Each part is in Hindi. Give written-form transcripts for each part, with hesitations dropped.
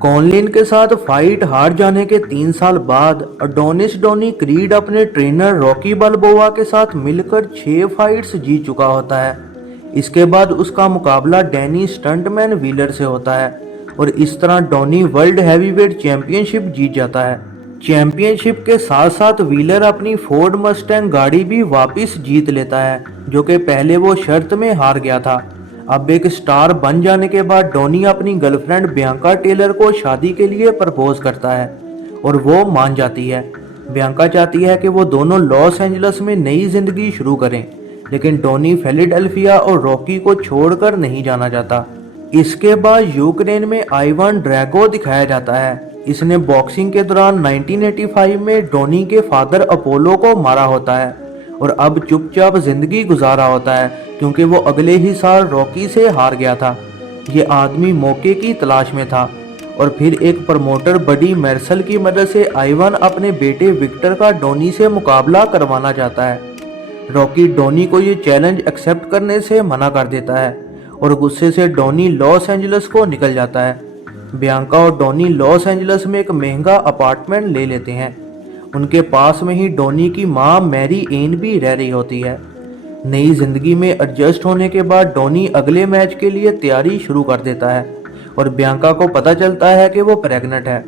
कॉनलिन के साथ फाइट हार जाने के 3 साल बाद अडोनिस डोनी क्रीड अपने ट्रेनर रॉकी बाल्बोआ के साथ मिलकर 6 फाइट्स जीत चुका होता है। इसके बाद उसका मुकाबला डैनी स्टंटमैन व्हीलर से होता है और इस तरह डोनी वर्ल्ड हैवीवेट चैंपियनशिप जीत जाता है। चैंपियनशिप के साथ साथ व्हीलर अपनी फोर्ड मस्टैंग गाड़ी भी वापस जीत लेता है, जो कि पहले वो शर्त में हार गया था। अब एक स्टार बन जाने के बाद डोनी अपनी गर्लफ्रेंड बियांका टेलर को शादी के लिए प्रपोज करता है और वो मान जाती है। बियांका चाहती है कि वो दोनों लॉस एंजल्स में नई जिंदगी शुरू करें, लेकिन डोनी फिलाडेल्फिया और रॉकी को छोड़कर नहीं जाना चाहता। इसके बाद यूक्रेन में आइवान ड्रैगो दिखाया जाता है। इसने बॉक्सिंग के दौरान 1985 में डोनी के फादर अपोलो को मारा होता है और अब चुपचाप जिंदगी गुजारा होता है, क्योंकि वो अगले ही साल रॉकी से हार गया था। ये आदमी मौके की तलाश में था और फिर एक प्रमोटर बडी मेर्सल की मदद से आइवान अपने बेटे विक्टर का डोनी से मुकाबला करवाना चाहता है। रॉकी डोनी को ये चैलेंज एक्सेप्ट करने से मना कर देता है और गुस्से से डोनी लॉस एंजल्स को निकल जाता है। बियांका और डोनी लॉस एंजल्स में एक महंगा अपार्टमेंट ले लेते हैं। उनके पास में ही डोनी की मां मैरी एन भी रह रही होती है। नई जिंदगी में एडजस्ट होने के बाद डोनी अगले मैच के लिए तैयारी शुरू कर देता है और बियांका को पता चलता है कि वो प्रेग्नेंट है।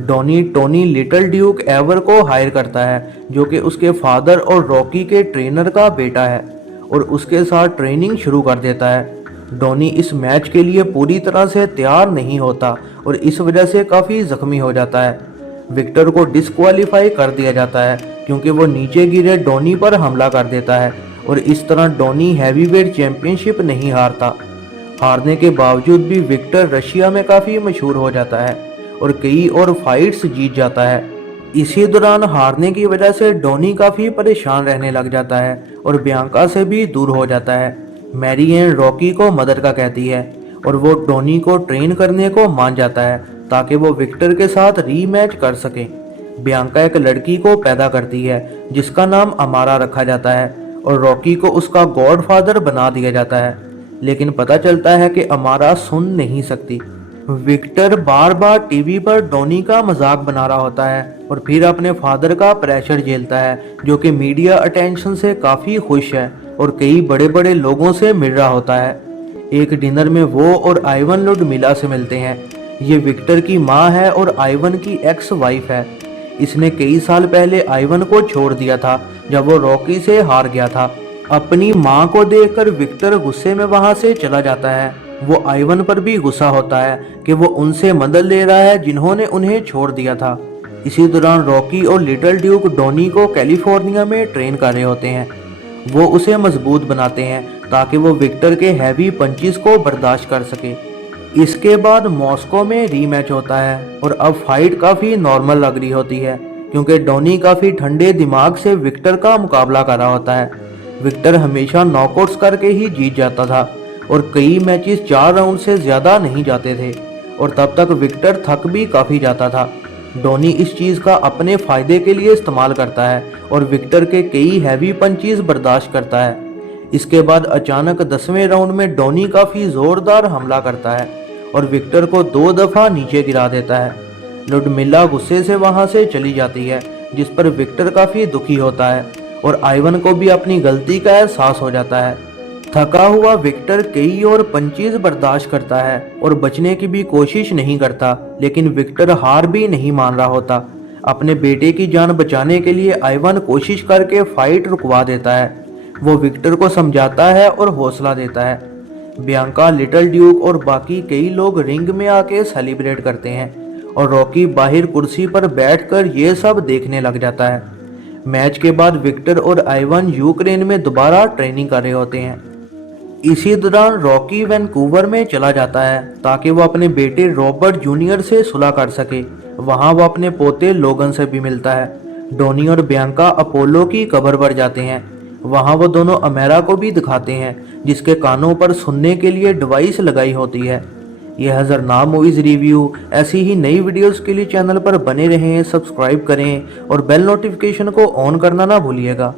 डोनी टोनी लिटिल ड्यूक एवर को हायर करता है, जो कि उसके फादर और रॉकी के ट्रेनर का बेटा है, और उसके साथ ट्रेनिंग शुरू कर देता है। डोनी इस मैच के लिए पूरी तरह से तैयार नहीं होता और इस वजह से काफ़ी जख्मी हो जाता है। विक्टर को डिस्क्वालीफाई कर दिया जाता है क्योंकि वो नीचे गिरे डोनी पर हमला कर देता है और इस तरह डोनी हैवीवेट चैंपियनशिप नहीं हारता। हारने के बावजूद भी विक्टर रशिया में काफ़ी मशहूर हो जाता है और कई और फाइट्स जीत जाता है। इसी दौरान हारने की वजह से डोनी काफ़ी परेशान रहने लग जाता है और बियांका से भी दूर हो जाता है। मैरी एन रॉकी को मदद का कहती है और वो डोनी को ट्रेन करने को मान जाता है ताकि वो विक्टर के साथ रीमैच कर सके। बियांका एक लड़की को पैदा करती है जिसका नाम अमारा रखा जाता है और रॉकी को उसका गॉडफादर बना दिया जाता है, लेकिन पता चलता है कि अमारा सुन नहीं सकती। विक्टर बार बार टीवी पर डोनी का मजाक बना रहा होता है और फिर अपने फादर का प्रेशर झेलता है, जो कि मीडिया अटेंशन से काफ़ी खुश है और कई बड़े बड़े लोगों से मिल रहा होता है। एक डिनर में वो और आइवन लुडमिला से मिलते हैं। ये विक्टर की माँ है और आइवन की एक्स वाइफ है। इसने कई साल पहले आइवन को छोड़ दिया था जब वो रॉकी से हार गया था। अपनी माँ को देखकर विक्टर गुस्से में वहाँ से चला जाता है। वो आइवन पर भी गुस्सा होता है कि वो उनसे मदद ले रहा है जिन्होंने उन्हें छोड़ दिया था। इसी दौरान रॉकी और लिटिल ड्यूक डोनी को कैलिफोर्निया में ट्रेन कर रहे होते हैं। वो उसे मजबूत बनाते हैं ताकि वो विक्टर के हैवी पंचेस को बर्दाश्त कर सके। इसके बाद मॉस्को में रीमैच होता है और अब फाइट काफ़ी नॉर्मल लग रही होती है क्योंकि डोनी काफ़ी ठंडे दिमाग से विक्टर का मुकाबला कर रहा होता है। विक्टर हमेशा नॉकआउट्स करके ही जीत जाता था और कई मैचेस 4 राउंड से ज़्यादा नहीं जाते थे और तब तक विक्टर थक भी काफ़ी जाता था। डोनी इस चीज़ का अपने फ़ायदे के लिए इस्तेमाल करता है और विक्टर के कई हैवी पंचेस बर्दाश्त करता है। इसके बाद अचानक 10वें राउंड में डोनी काफ़ी ज़ोरदार हमला करता है और विक्टर को 2 दफ़ा नीचे गिरा देता है। लुडमिला गुस्से से वहाँ से चली जाती है, जिस पर विक्टर काफ़ी दुखी होता है और आइवन को भी अपनी गलती का एहसास हो जाता है। थका हुआ विक्टर कई और पंचेस बर्दाश्त करता है और बचने की भी कोशिश नहीं करता, लेकिन विक्टर हार भी नहीं मान रहा होता। अपने बेटे की जान बचाने के लिए आइवन कोशिश करके फाइट रुकवा देता है। वो विक्टर को समझाता है और हौसला देता है। बियांका, लिटिल ड्यूक और बाकी कई लोग रिंग में आके सेलिब्रेट करते हैं और रॉकी बाहर कुर्सी पर बैठकर ये सब देखने लग जाता है। मैच के बाद विक्टर और आइवन यूक्रेन में दोबारा ट्रेनिंग कर रहे होते हैं। इसी दौरान रॉकी वैंकूवर में चला जाता है ताकि वो अपने बेटे रॉबर्ट जूनियर से सुलह कर सके। वहाँ वो अपने पोते लोगन से भी मिलता है। डोनी और बियांका अपोलो की कब्र पर जाते हैं। वहाँ वो दोनों अमेरा को भी दिखाते हैं, जिसके कानों पर सुनने के लिए डिवाइस लगाई होती है। यह हज़रनाम मूवीज़ रिव्यू ऐसी ही नई वीडियोस के लिए चैनल पर बने रहें, सब्सक्राइब करें और बेल नोटिफिकेशन को ऑन करना ना भूलिएगा।